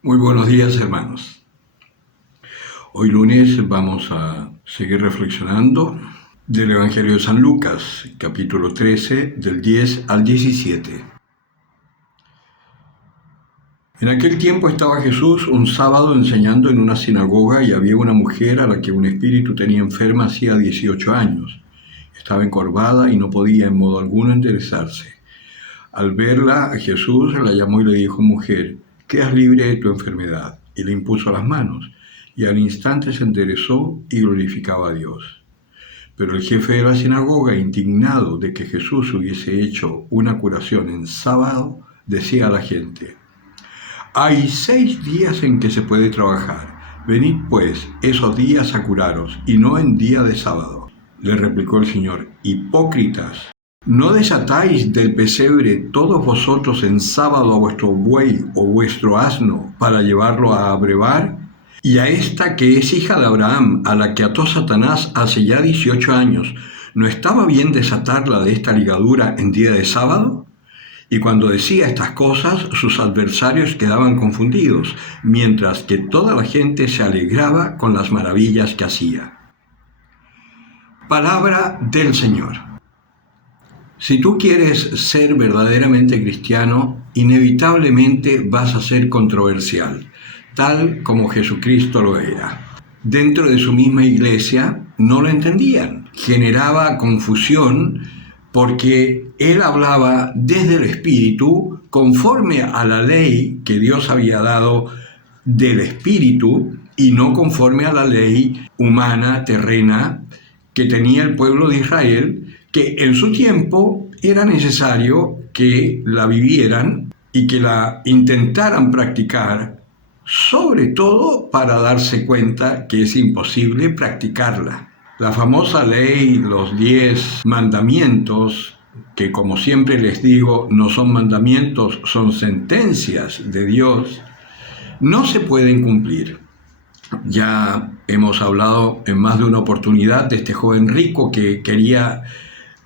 Muy buenos días, hermanos. Hoy lunes vamos a seguir reflexionando del Evangelio de San Lucas, capítulo 13, del 10 al 17. En aquel tiempo estaba Jesús un sábado enseñando en una sinagoga y había una mujer a la que un espíritu tenía enferma hacía 18 años. Estaba encorvada y no podía en modo alguno enderezarse. Al verla, Jesús la llamó y le dijo: mujer, quedas libre de tu enfermedad. Y le impuso las manos, y al instante se enderezó y glorificaba a Dios. Pero el jefe de la sinagoga, indignado de que Jesús hubiese hecho una curación en sábado, decía a la gente: hay 6 días en que se puede trabajar. Venid pues esos días a curaros, y no en día de sábado. Le replicó el Señor: hipócritas, ¿no desatáis del pesebre todos vosotros en sábado a vuestro buey o vuestro asno para llevarlo a abrevar? Y a esta que es hija de Abraham, a la que ató Satanás hace ya 18 años, ¿no estaba bien desatarla de esta ligadura en día de sábado? Y cuando decía estas cosas, sus adversarios quedaban confundidos, mientras que toda la gente se alegraba con las maravillas que hacía. Palabra del Señor. Si tú quieres ser verdaderamente cristiano, inevitablemente vas a ser controversial, tal como Jesucristo lo era. Dentro de su misma iglesia no lo entendían. Generaba confusión porque él hablaba desde el Espíritu conforme a la ley que Dios había dado del Espíritu y no conforme a la ley humana, terrena, que tenía el pueblo de Israel, que en su tiempo era necesario que la vivieran y que la intentaran practicar, sobre todo para darse cuenta que es imposible practicarla. La famosa ley, los 10 mandamientos, que como siempre les digo, no son mandamientos, son sentencias de Dios, no se pueden cumplir. Ya hemos hablado en más de una oportunidad de este joven rico que quería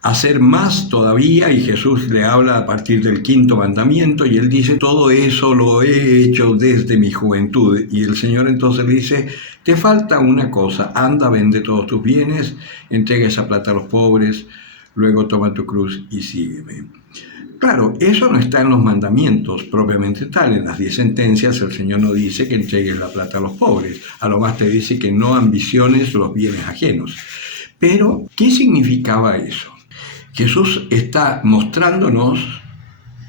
hacer más todavía, y Jesús le habla a partir del 5.º mandamiento y él dice: todo eso lo he hecho desde mi juventud. Y el Señor entonces le dice: te falta una cosa, anda, vende todos tus bienes, entrega esa plata a los pobres, luego toma tu cruz y sígueme. Claro, eso no está en los mandamientos propiamente tal. En las 10 sentencias el Señor no dice que entregues la plata a los pobres, a lo más te dice que no ambiciones los bienes ajenos. Pero, ¿qué significaba eso? Jesús está mostrándonos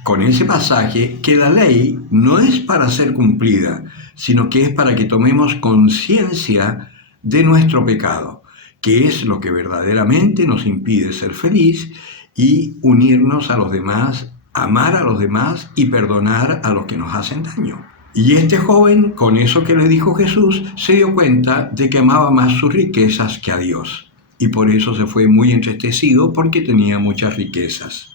con ese pasaje que la ley no es para ser cumplida, sino que es para que tomemos conciencia de nuestro pecado, que es lo que verdaderamente nos impide ser feliz y unirnos a los demás, amar a los demás y perdonar a los que nos hacen daño. Y este joven, con eso que le dijo Jesús, se dio cuenta de que amaba más sus riquezas que a Dios. Y por eso se fue muy entristecido, porque tenía muchas riquezas.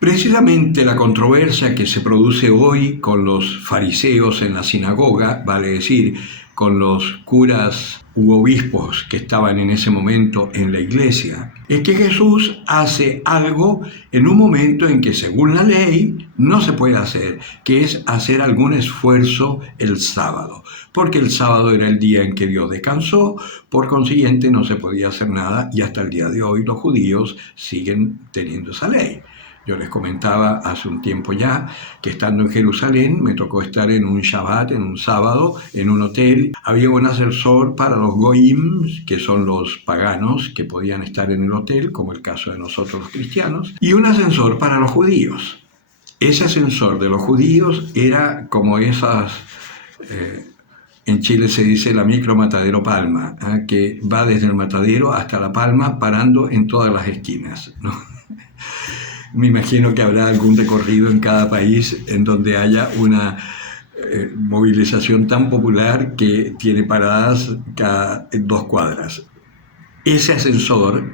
Precisamente la controversia que se produce hoy con los fariseos en la sinagoga, vale decir, con los curas u obispos que estaban en ese momento en la iglesia, es que Jesús hace algo en un momento en que, según la ley, no se puede hacer, que es hacer algún esfuerzo el sábado, porque el sábado era el día en que Dios descansó, por consiguiente no se podía hacer nada, y hasta el día de hoy los judíos siguen teniendo esa ley. Yo les comentaba hace un tiempo ya que, estando en Jerusalén, me tocó estar en un Shabbat, en un sábado, en un hotel. Había un ascensor para los goyim, que son los paganos que podían estar en el hotel, como el caso de nosotros los cristianos, y un ascensor para los judíos. Ese ascensor de los judíos era como esas... en Chile se dice la micro Matadero Palma, que va desde el Matadero hasta la Palma, parando en todas las esquinas, ¿no? Me imagino que habrá algún recorrido en cada país en donde haya una movilización tan popular que tiene paradas cada 2 cuadras. Ese ascensor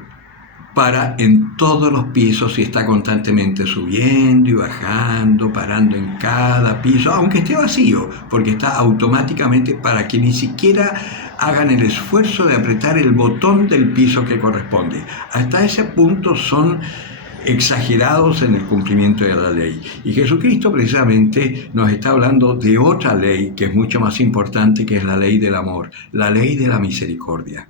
para en todos los pisos y está constantemente subiendo y bajando, parando en cada piso, aunque esté vacío, porque está automáticamente para que ni siquiera hagan el esfuerzo de apretar el botón del piso que corresponde. Hasta ese punto son exagerados en el cumplimiento de la ley. Y Jesucristo precisamente nos está hablando de otra ley que es mucho más importante, que es la ley del amor, la ley de la misericordia.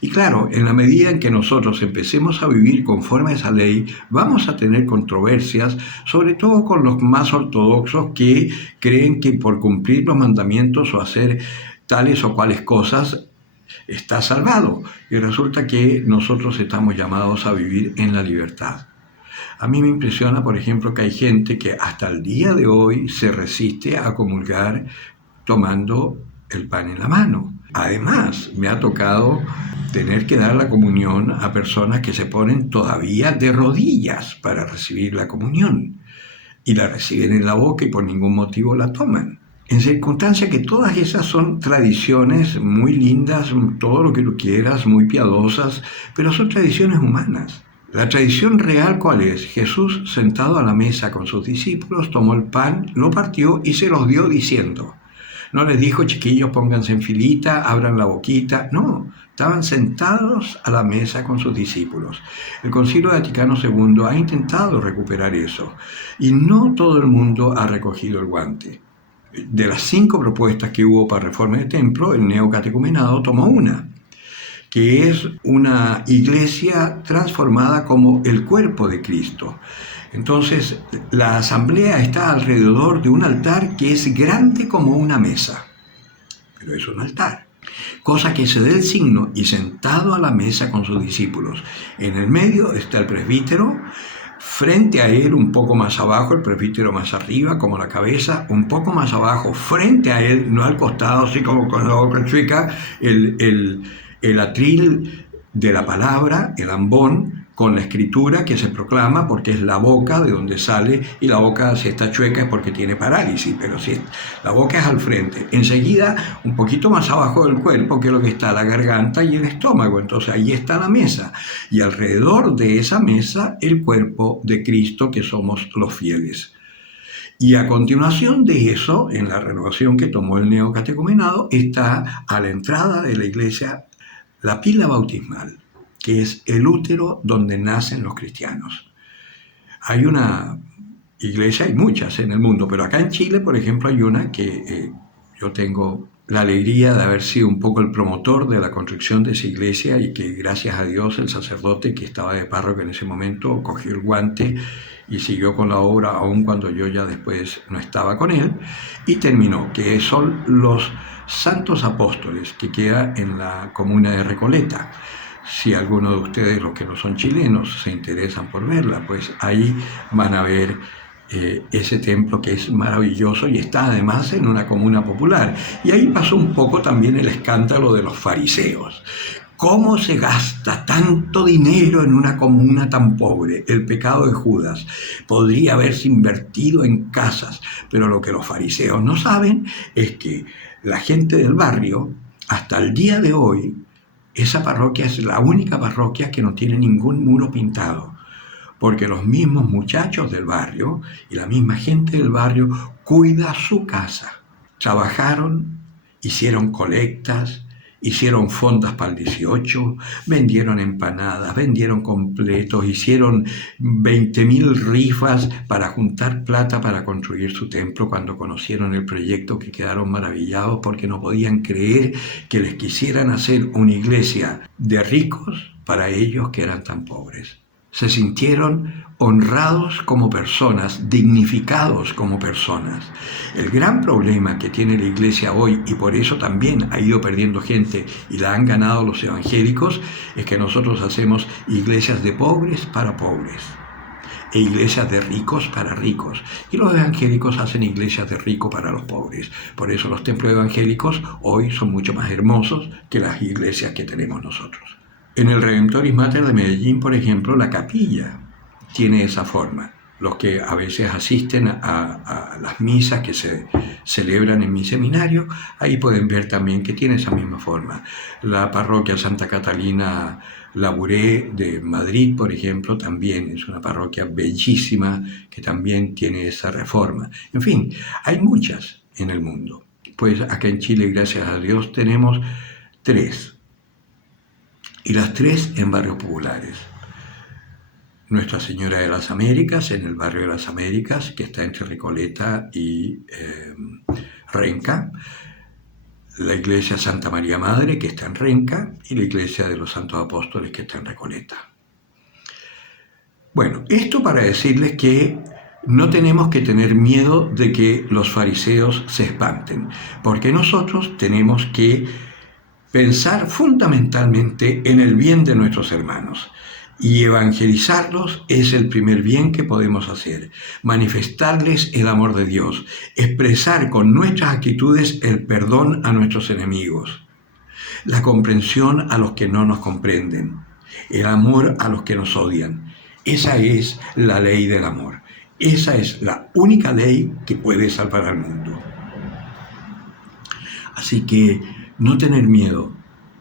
Y claro, en la medida en que nosotros empecemos a vivir conforme a esa ley, vamos a tener controversias, sobre todo con los más ortodoxos que creen que por cumplir los mandamientos o hacer tales o cuales cosas está salvado. Y resulta que nosotros estamos llamados a vivir en la libertad. A mí me impresiona, por ejemplo, que hay gente que hasta el día de hoy se resiste a comulgar tomando el pan en la mano. Además, me ha tocado tener que dar la comunión a personas que se ponen todavía de rodillas para recibir la comunión y la reciben en la boca y por ningún motivo la toman. En circunstancia que todas esas son tradiciones muy lindas, todo lo que tú quieras, muy piadosas, pero son tradiciones humanas. La tradición real, ¿cuál es? Jesús, sentado a la mesa con sus discípulos, tomó el pan, lo partió y se los dio diciendo. No les dijo, chiquillos, pónganse en filita, abran la boquita. No, estaban sentados a la mesa con sus discípulos. El Concilio Vaticano II ha intentado recuperar eso y no todo el mundo ha recogido el guante. De las 5 propuestas que hubo para reforma del templo, el neocatecumenado tomó una, que es una iglesia transformada como el cuerpo de Cristo. Entonces, la asamblea está alrededor de un altar que es grande como una mesa, pero es un altar. Cosa que se dé el signo y sentado a la mesa con sus discípulos. En el medio está el presbítero, frente a él, un poco más abajo, el presbítero más arriba, como la cabeza, un poco más abajo, frente a él, no al costado, así como con la boca chueca, el atril de la palabra, el ambón, con la escritura que se proclama, porque es la boca de donde sale, y la boca, si está chueca, es porque tiene parálisis, pero si la boca es al frente. Enseguida, un poquito más abajo del cuerpo, que es lo que está la garganta y el estómago, entonces ahí está la mesa, y alrededor de esa mesa, el cuerpo de Cristo, que somos los fieles. Y a continuación de eso, en la renovación que tomó el neocatecumenado, está a la entrada de la iglesia la pila bautismal, que es el útero donde nacen los cristianos. Hay una iglesia, hay muchas en el mundo, pero acá en Chile, por ejemplo, hay una que yo tengo la alegría de haber sido un poco el promotor de la construcción de esa iglesia y que gracias a Dios el sacerdote que estaba de párroco en ese momento cogió el guante y siguió con la obra aun cuando yo ya después no estaba con él y terminó, que son los Santos Apóstoles, que queda en la comuna de Recoleta. Si alguno de ustedes, los que no son chilenos, se interesan por verla, pues ahí van a ver ese templo que es maravilloso y está además en una comuna popular. Y ahí pasó un poco también el escándalo de los fariseos. ¿Cómo se gasta tanto dinero en una comuna tan pobre? El pecado de Judas. Podría haberse invertido en casas, pero lo que los fariseos no saben es que la gente del barrio, hasta el día de hoy, esa parroquia es la única parroquia que no tiene ningún muro pintado, porque los mismos muchachos del barrio y la misma gente del barrio cuida su casa. Trabajaron, hicieron colectas, hicieron fondas para el 18, vendieron empanadas, vendieron completos, hicieron 20.000 rifas para juntar plata para construir su templo. Cuando conocieron el proyecto, que quedaron maravillados porque no podían creer que les quisieran hacer una iglesia de ricos para ellos que eran tan pobres. Se sintieron honrados como personas, dignificados como personas. El gran problema que tiene la iglesia hoy, y por eso también ha ido perdiendo gente y la han ganado los evangélicos, es que nosotros hacemos iglesias de pobres para pobres e iglesias de ricos para ricos. Y los evangélicos hacen iglesias de ricos para los pobres. Por eso los templos evangélicos hoy son mucho más hermosos que las iglesias que tenemos nosotros. En el Redemptoris Mater de Medellín, por ejemplo, la capilla tiene esa forma. Los que a veces asisten a las misas que se celebran en mi seminario, ahí pueden ver también que tiene esa misma forma. La parroquia Santa Catalina Labouré de Madrid, por ejemplo, también es una parroquia bellísima que también tiene esa reforma. En fin, hay muchas en el mundo. Pues acá en Chile, gracias a Dios, tenemos 3. Y las 3 en barrios populares. Nuestra Señora de las Américas, en el barrio de las Américas, que está entre Recoleta y Renca, la iglesia Santa María Madre, que está en Renca, y la iglesia de los Santos Apóstoles, que está en Recoleta. Bueno, esto para decirles que no tenemos que tener miedo de que los fariseos se espanten, porque nosotros tenemos que pensar fundamentalmente en el bien de nuestros hermanos. Y evangelizarlos es el primer bien que podemos hacer. Manifestarles el amor de Dios, expresar con nuestras actitudes el perdón a nuestros enemigos, la comprensión a los que no nos comprenden, el amor a los que nos odian. Esa es la ley del amor. Esa es la única ley que puede salvar al mundo. Así que no tener miedo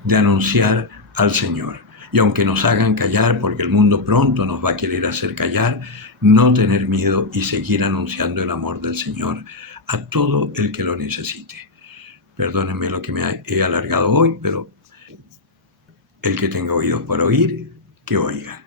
de anunciar al Señor. Y aunque nos hagan callar, porque el mundo pronto nos va a querer hacer callar, no tener miedo y seguir anunciando el amor del Señor a todo el que lo necesite. Perdónenme lo que me he alargado hoy, pero el que tenga oídos para oír, que oiga.